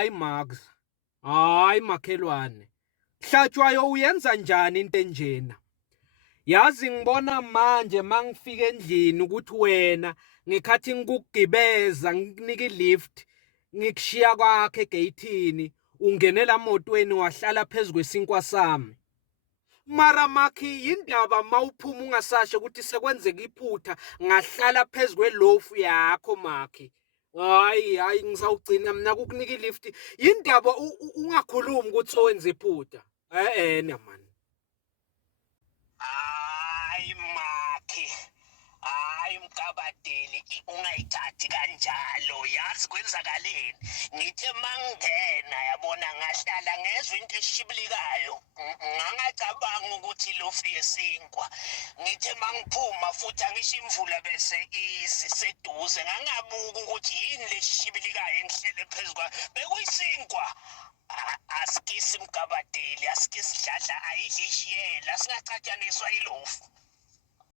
Hayi Max. Hayi Makhelwane. Hlatshwayo uyenza njani into enjena? Yazi ngibona manje mangifika endlini ukuthi wena ngikhathi ngikugibeza ngikunike lift ngikushiya kwakhe egeyithini ungenela motweni wahlala phezulu kwesinkwa sami. Mara Makhi yindaba mawuphuma ungasasho ukuthi sekwenzeka iphutha ngahlala phezulu kwelofu yakho Makhi. Hayi ngizawugcina mina ukukunika ilift. Yindaba ungakhulumi ukuthi sowenza iphutha. Man. Hayi Makhi. Hayi Mkabadeli ungayithathi kanjalo yazi kwenzakaleni ngithe mangena yabona ngahlala ngezwe into eshibilikayo ngangacabanga ukuthi lofu yesinkwa ngithe mangiphuma futhi angisho imvula bese iziseduze ngangabuka ukuthi yini leshibilikayo engihlele phezulu bekuyisinkwa asikisi Mkabadeli asikisi dladla ayidlishiyela singacatshaniswa ilofu.